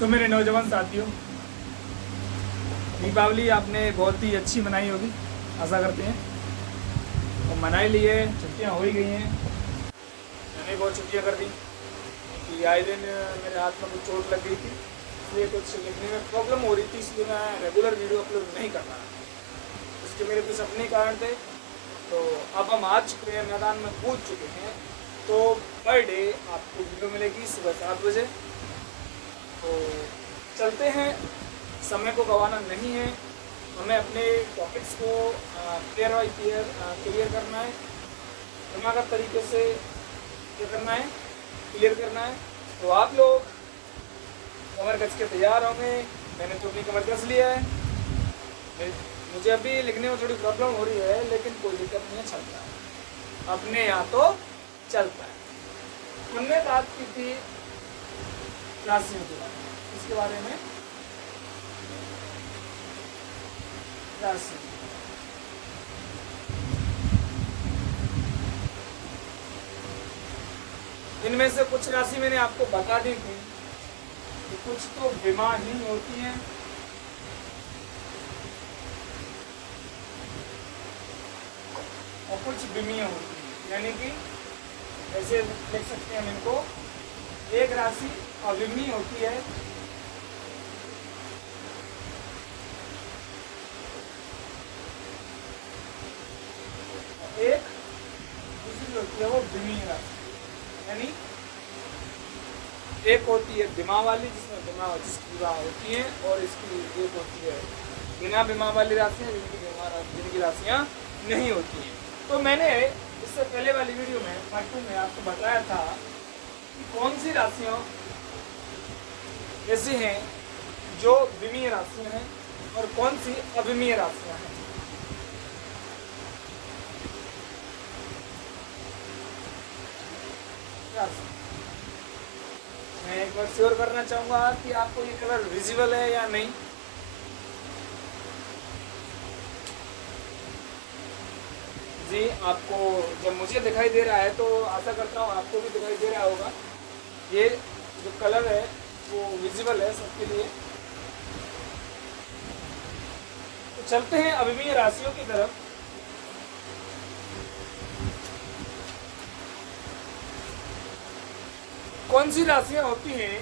तो मेरे नौजवान साथियों, दीपावली आपने बहुत ही अच्छी मनाई होगी, आशा करते हैं। और मनाई लिए, छुट्टियां हो ही गई हैं। मैंने बहुत छुट्टियां कर दी क्योंकि आए दिन मेरे हाथ में कुछ चोट लग गई थी, इसलिए कुछ लिखने में प्रॉब्लम हो रही थी, इसलिए मैं रेगुलर वीडियो अपलोड नहीं कर रहा। इसके मेरे कुछ अपने कारण थे। तो अब हम आ चुके हैं, मैदान में कूद चुके हैं। तो पर डे आपको वीडियो मिलेगी सुबह 7 बजे। तो चलते हैं, समय को गंवाना नहीं है, हमें अपने टॉपिक्स को क्लियर बाई क्लियर करना है, दिमागत तरीके से क्या करना है, क्लियर करना है। तो आप लोग कमर कस के तैयार होंगे। मैंने तो अपनी कमर कस लिया है। मुझे अभी लिखने में थोड़ी प्रॉब्लम हो रही है, लेकिन कोई दिक्कत नहीं है, चलता है अपने यहाँ तो चलता है। हमने बात की थी राशियों के बारे में, इसके बारे में राशि। इनमें से कुछ राशि मैंने आपको बता दी थी कि कुछ तो बीमाहीन होती हैं और कुछ बीमीय होती हैं। यानी कि ऐसे लिख सकते हैं हम इनको, एक राशि अविमीय होती है, एक दूसरी होती है वो बीमीय राशि। यानी एक होती है बीमा वाली, जिसमें बीमा जिसकी विवाह होती है, और इसकी एक होती है बिना बीमा वाली राशियाँ, जिनकी राशियाँ नहीं होती हैं। तो मैंने इससे पहले वाली वीडियो में पार्ट 2 में आपको बताया था कि कौन सी राशियाँ ऐसी हैं जो विमीय राशियाँ हैं और कौन सी अविमीय राशियाँ हैं। मैं एक बार श्योर करना चाहूँगा कि आपको ये कलर विजिबल है या नहीं। जी, आपको जब मुझे दिखाई दे रहा है तो आशा करता हूँ आपको भी दिखाई दे रहा होगा। ये जो कलर है वो विजिबल है सबके लिए। तो चलते हैं अविमीय राशियों की तरफ। कौन सी राशियां होती हैं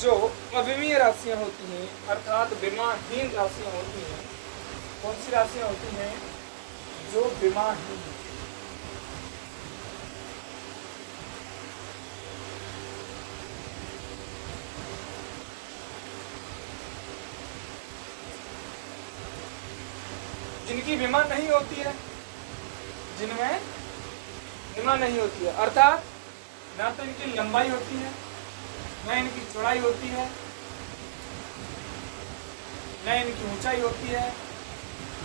जो अविमीय राशियां होती हैं, अर्थात बीमाहीन राशियां होती हैं? कौन सी राशियां होती हैं जो बीमाहीन? जिनकी बीमा नहीं होती है, जिनमें बीमा नहीं होती है, अर्थात ना तो इनकी लंबाई होती है, ना इनकी चौड़ाई होती है, ना इनकी ऊंचाई होती है,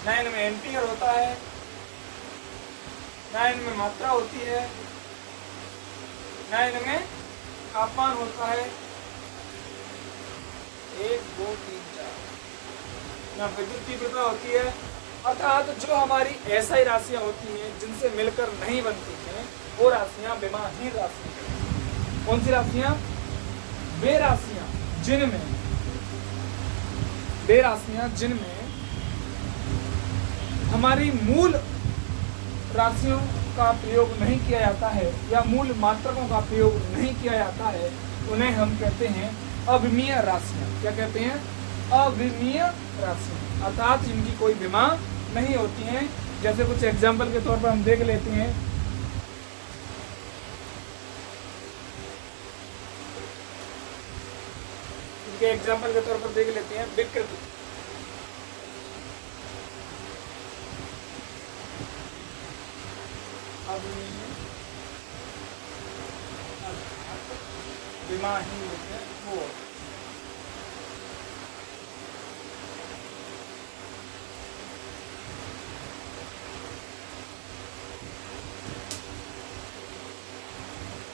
ना इनमें एम्पीयर होता है, ना इनमें मात्रा होती है, ना इनमें तापमान होता है, 1 2 3 4, ना विद्युत तीव्रता होती है। अर्थात जो हमारी ऐसी राशियां होती हैं जिनसे मिलकर नहीं बनती हैं, वो राशियां बीमाहीन राशियां हैं। कौन सी राशियां? वे राशियां जिनमें हमारी मूल राशियों का प्रयोग नहीं किया जाता है या मूल मात्रकों का प्रयोग नहीं किया जाता है, उन्हें हम कहते हैं अविमीय राशियां। क्या कहते हैं? अविमीय राशियां, अर्थात जिनकी कोई बीमा नहीं होती हैं। जैसे कुछ एग्जाम्पल के तौर पर हम देख लेते हैं। इनके एग्जाम्पल के तौर पर देख लेते हैं। विकृति, बीमाहीन होते हैं वो।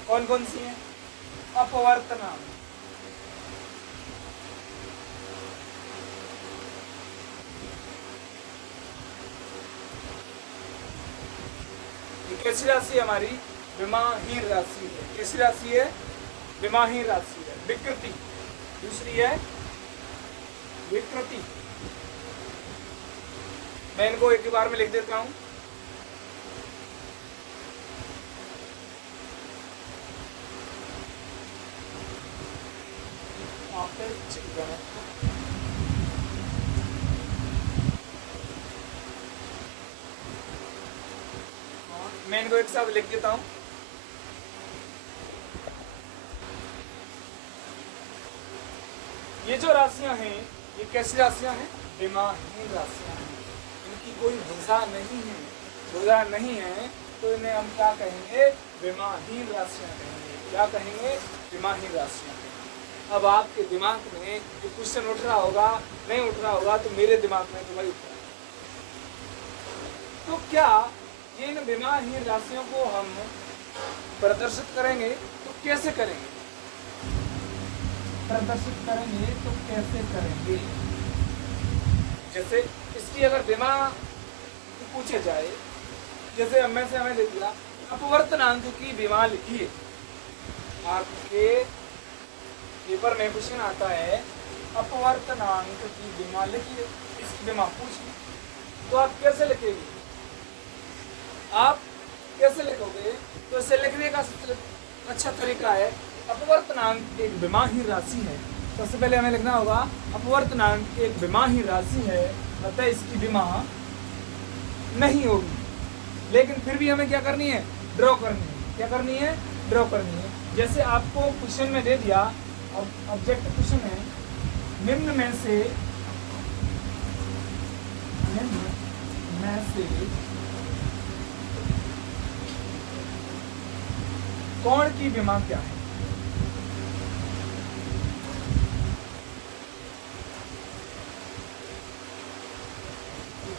कौन कौन सी हैं? अपवर्तना, कैसी राशि हमारी? बीमाहीन राशि है। कैसी राशि है? बीमाहीन राशि है। विकृति दूसरी है विकृति। मैं इनको एक ही बार में लिख देता हूं। सापेक्ष घनत्व, मैं इनको एक साथ लिख देता हूं। ये जो राशियां हैं ये कैसी राशियां हैं? विमाहीन राशियां हैं। इनकी कोई भुजा नहीं है, भुजा नहीं है, तो इन्हें हम क्या कहेंगे? विमाहीन राशियां कहेंगे। क्या कहेंगे? विमाहीन राशियां कहेंगे। अब आपके दिमाग में ये क्वेश्चन उठ रहा होगा, नहीं उठ रहा होगा, तो मेरे दिमाग में तो भाई उठ रहा है। तो क्या ये इन विमाहीन राशियों को हम प्रदर्शित करेंगे? तो कैसे करेंगे? प्रदर्शित करेंगे तो कैसे करेंगे? जैसे इसकी अगर विमा पूछे जाए, जैसे हमें से हमें लिख दिया अपवर्तनांक की विमा लिखिए। आपके पेपर में क्वेश्चन आता है अपवर्तनांक की विमा लिखिए, इसकी विमा पूछिए, तो आप कैसे लिखेंगे? आप कैसे लिखोगे? तो इसे लिखने का सबसे अच्छा तरीका है, अपवर्तनांक एक विमाहीन राशि है। सबसे पहले हमें लिखना होगा अपवर्तनांक एक विमाहीन राशि है, अतः इसकी विमा नहीं होगी। लेकिन फिर भी हमें क्या करनी है? ड्रॉ करनी है। क्या करनी है? ड्रॉ करनी है। जैसे आपको क्वेश्चन में दे दिया, ऑब्जेक्टिव क्वेश्चन है, निम्न में से कोण की विमा क्या है?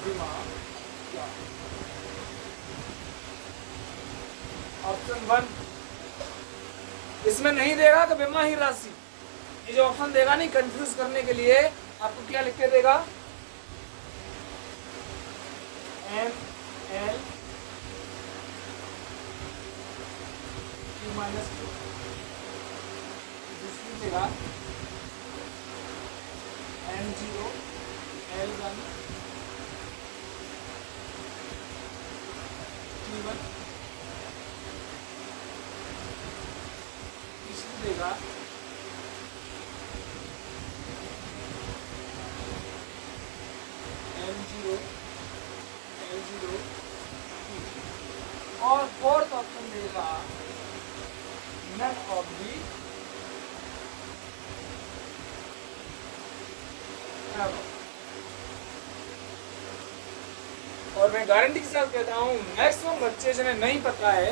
विमा क्या है? ऑप्शन 1 इसमें नहीं देगा तो विमाहीन राशि। ये जो ऑप्शन देगा नहीं, कंफ्यूज करने के लिए आपको क्या लिख के देगा? NL -2 देगा N0 L1 T1 देगा N0 L0 और फोर्थ ऑप्शन देगा नन ऑफ दी एबव। और मैं गारंटी के साथ कहता हूँ मैक्सिमम बच्चे जिन्हें नहीं पता है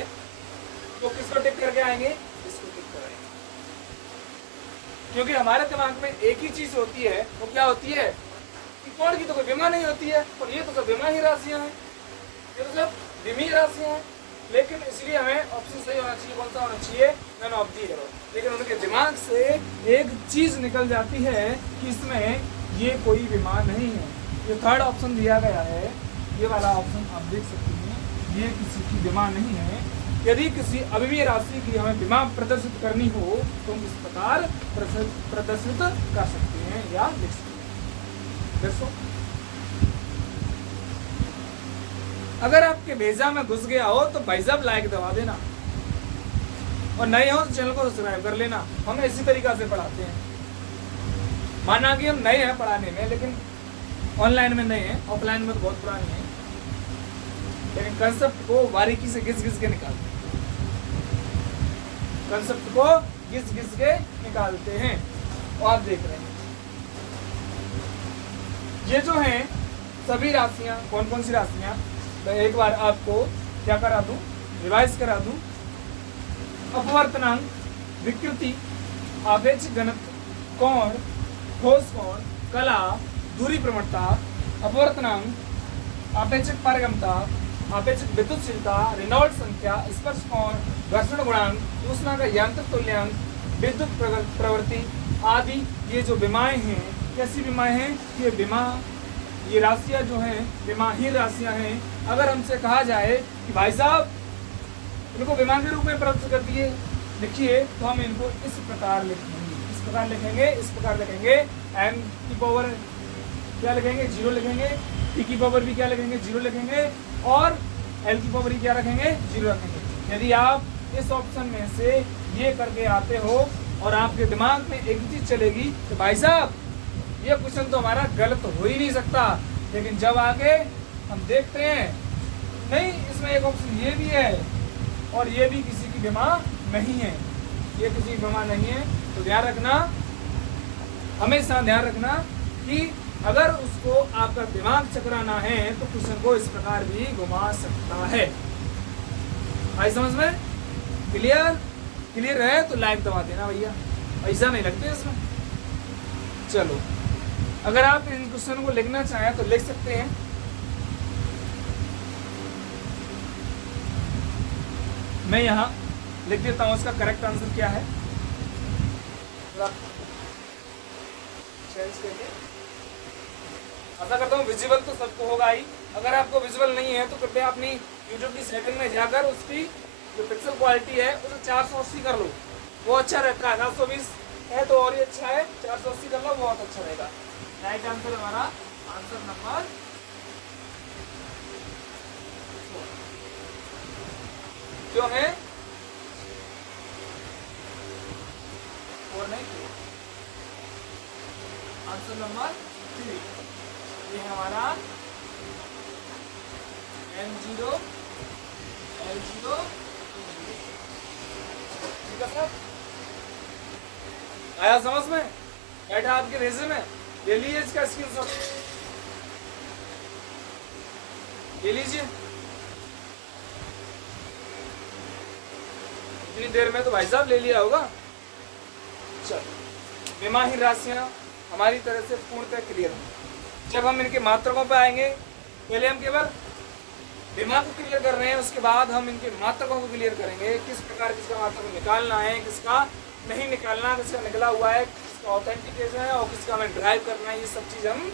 तो किसको टिक करके आएंगे? इसको टिक कराएंगे। क्योंकि हमारे दिमाग में एक ही चीज होती है, वो क्या होती है? कि कोण की तो कोई विमा नहीं होती है, और ये तो सब विमा ही राशियां हैं, ये तो सब विमी राशियां हैं। लेकिन इसलिए हमें ऑप्शन सही होना चाहिए। कौन सा होना चाहिए? None of the above. लेकिन उनके दिमाग से एक चीज निकल जाती है कि इसमें ये कोई विमा नहीं है। ये थर्ड ऑप्शन दिया गया है, ये वाला ऑप्शन आप देख सकते हैं, ये किसी की विमा नहीं है। यदि किसी अविमीय राशि की हमें विमा प्रदर्शित करनी हो तो हम इस प्रकार प्रदर्शित कर सकते हैं या लिख सकते हैं। देखो, अगर आपके भेजा में घुस गया हो तो भाई साहब लाइक दबा देना, और नए हो तो चैनल को सब्सक्राइब कर लेना। हम इसी तरीका से पढ़ाते हैं। माना कि हम नए हैं पढ़ाने में, लेकिन ऑनलाइन में नए हैं, ऑफलाइन में तो बहुत पुराने हैं, लेकिन कंसेप्ट को बारीकी से घिस घिस के निकालते हैं। कंसेप्ट को घिस घिस के निकालते हैं। और आप देख रहे हैं ये जो हैं सभी राशियां, कौन कौन सी राशियां, मैं एक बार आपको क्या करा दूं? रिवाइज करा दूं। अपवर्तनांक, विकृति, आपेक्षिक घनत्व, कोण, ठोस कोण, कला, दूरी प्रवणता, अपवर्तनांक, आपेक्षिक पारगम्यता, आपेक्षिक विद्युतशीलता, रेनॉल्ड संख्या, स्पर्श कोण, घर्षण गुणांक, ऊष्मा का यांत्रिक तुल्यांक, विद्युत प्रवृत्ति आदि, ये जो विमाएं हैं, कैसी विमाएं हैं? ये विमा, ये राशियां जो हैं विमाहीन राशियां हैं। अगर हमसे कहा जाए कि भाई साहब इनको विमा के रूप में प्राप्त कर दिए लिखिए, तो हम इनको इस प्रकार लिखेंगे। इस प्रकार लिखेंगे, इस प्रकार लिखेंगे, m की पावर क्या लिखेंगे 0 लिखेंगे, t की पावर भी क्या लिखेंगे 0 लिखेंगे, और l की पावर ही क्या रखेंगे 0 रखेंगे। यदि आप इस ऑप्शन में से ये करके आते हो और आपके दिमाग में एक चीज चलेगी तो भाई साहब ये क्वेश्चन तो हमारा गलत हो ही नहीं सकता, लेकिन जब आगे हम देखते हैं नहीं इसमें एक ऑप्शन ये भी है और ये भी किसी की बीमा नहीं है, ये किसी की बीमा नहीं है, तो ध्यान रखना, हमेशा ध्यान रखना कि अगर उसको आपका दिमाग चकराना है तो क्वेश्चन को इस प्रकार भी घुमा सकता है। आई समझ में? क्लियर? क्लियर है तो लाइक दबा देना भैया, ऐसा नहीं लगते इसमें। चलो, अगर आप इन क्वेश्चन को लिखना चाहें तो लिख सकते हैं। मैं यहाँ लिख देता हूँ इसका करेक्ट आंसर क्या है, चेंज करके। आशा करता हूँ विजिबल तो सबको होगा ही, अगर आपको विजिबल नहीं है तो कृपया अपनी यूट्यूब की सेटिंग में जाकर उसकी जो पिक्सल क्वालिटी है उसे 480 कर लो, वो अच्छा रहता है। 720 है तो और ही अच्छा है, 480 कर लो बहुत अच्छा रहेगा। राइट आंसर हमारा आंसर नंबर क्यों है 4 नहीं, आंसर नंबर 3 ये है हमारा M0 L0 ठीक है सर, आया समझ में? बैठा आपके रेज़ में, ले लीजिए इसका स्क्रीनशॉट, ले लीजिए। इतनी देर में तो भाई साहब ले लिया होगा। चलो, विमाहीन राशियां हमारी तरह से पूर्णतः क्लियर हैं। जब हम इनके मात्रकों पे आएंगे, पहले हम केवल दिमाग को क्लियर कर रहे हैं, उसके बाद हम इनके मात्रकों को क्लियर करेंगे, किस प्रकार किसका मात्रक निकालना है, किसका नहीं निकालना, किसका निकला हुआ है, किसका ऑथेंटिकेशन है और किसका हमें ड्राइव करना है, ये सब चीज़ हम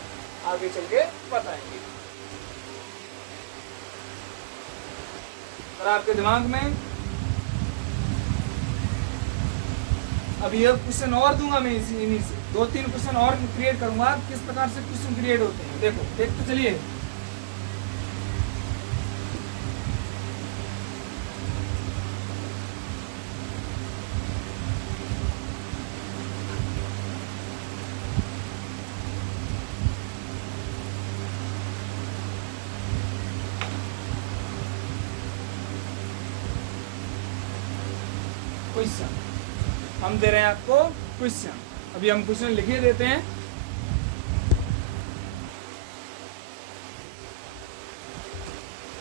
आगे चल के बताएंगे। और आपके दिमाग में अब ये क्वेश्चन और दूंगा मैं इन्हीं से 2-3 क्वेश्चन और क्रिएट करूंगा, किस प्रकार से क्वेश्चन क्रिएट होते हैं। देखो देखते चलिए। क्वेश्चन हम दे रहे हैं आपको क्वेश्चन, अभी हम क्वेश्चन लिखे देते हैं।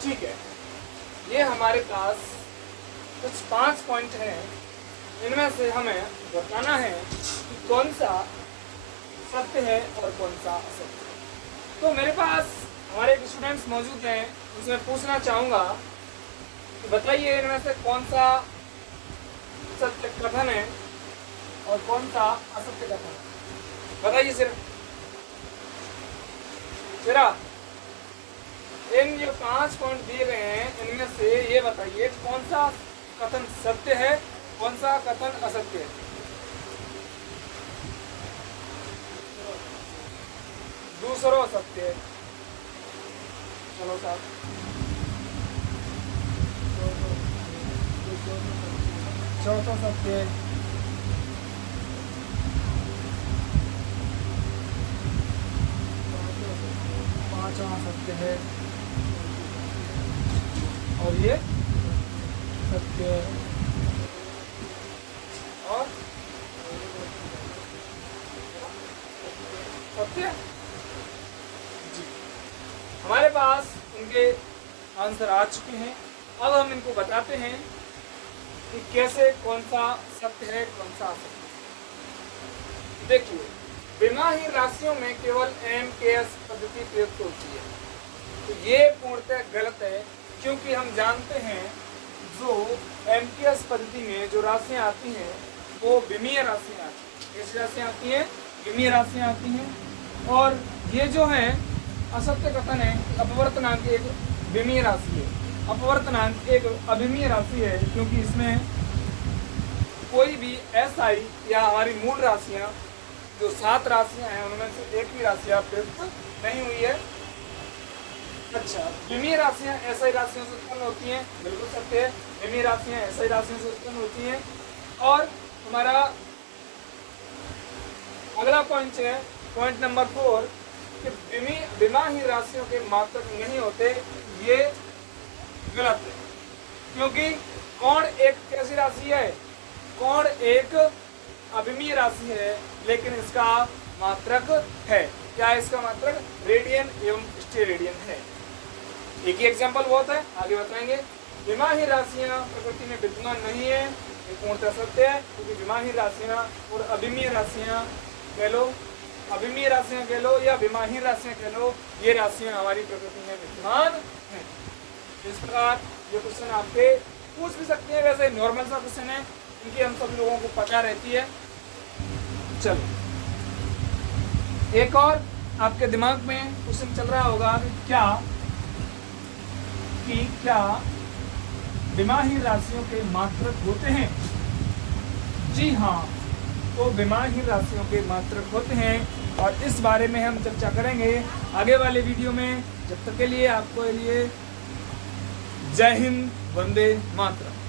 ठीक है, ये हमारे पास कुछ 5 पॉइंट हैं, इनमें से हमें बताना है कि कौन सा सत्य है और कौन सा असत्य है। तो मेरे पास हमारे एक स्टूडेंट्स मौजूद हैं, उनसे मैं पूछना चाहूँगा कि बताइए इनमें से कौन सा सत्य कथन है और कौन सा असत्य कथन है, बताइए सिरा इन जो 5 पॉइंट दिए गए हैं इनमें से ये बताइए कौन सा कथन सत्य है, कौन सा कथन असत्य है। दूसरा सत्य है, चलो साहब चौथा सत्य है, पांचवा सत्य है और ये सत्य है और सत्य जी। हमारे पास इनके आंसर आ चुके हैं, अब हम इनको बताते हैं कि कैसे कौन सा सत्य है कौन सा असत्य है। देखिए, विमाहीन राशियों में केवल MKS पद्धति प्रयुक्त होती है, तो ये पूर्णतः गलत है, क्योंकि हम जानते हैं जो MKS पद्धति में जो राशियाँ आती हैं वो विमीय राशियाँ आती हैं। कैसी राशियाँ आती हैं? विमीय राशियाँ आती हैं। और ये जो है असत्य कथन है, अपवर्तनांक एक विमीय राशि है, अपवर्तनांक एक अविमीय राशि है, क्योंकि इसमें कोई भी SI या हमारी मूल राशियां जो 7 राशियां हैं उनमें से एक भी राशि आपको नहीं हुई है। अच्छा, विमीय राशियां SI राशियों से उत्पन्न होती हैं, बिल्कुल सत्य है। विमीय राशियां SI राशियों से उत्पन्न होती हैं। और हमारा अगला पॉइंट है पॉइंट नंबर 4 कि विमाही राशियों के मात्रक नहीं होते, ये गलत है। क्योंकि कोण एक कैसी राशि है? कोण एक अविमीय राशि है, लेकिन इसका मात्रक है। क्या है इसका मात्रक? रेडियन एवं स्टेरेडियन है। एक ही एग्जाम्पल बहुत है, आगे बताएंगे। विमाही राशियां प्रकृति में विद्यमान नहीं है, ये पूर्णतः सत्य है। क्योंकि विमाही राशियां और अविमीय राशियां कह लो, अविमीय राशियां कह लो या विमाही राशियां कह लो, ये राशियां हमारी प्रकृति में विद्यमान हैं। इस प्रकार ये क्वेश्चन आपके पूछ भी सकते हैं, वैसे नॉर्मल सा क्वेश्चन है, इनकी हम सब लोगों को पता रहती है। चलो, एक और आपके दिमाग में क्वेश्चन चल रहा होगा कि क्या विमाही राशियों के मात्रक होते हैं? जी हाँ, तो विमाही राशियों के मात्रक होते हैं और इस बारे में हम चर्चा करेंगे आगे वाले वीडियो में। जब तक के लिए आपको जय हिंद, वंदे मातरम।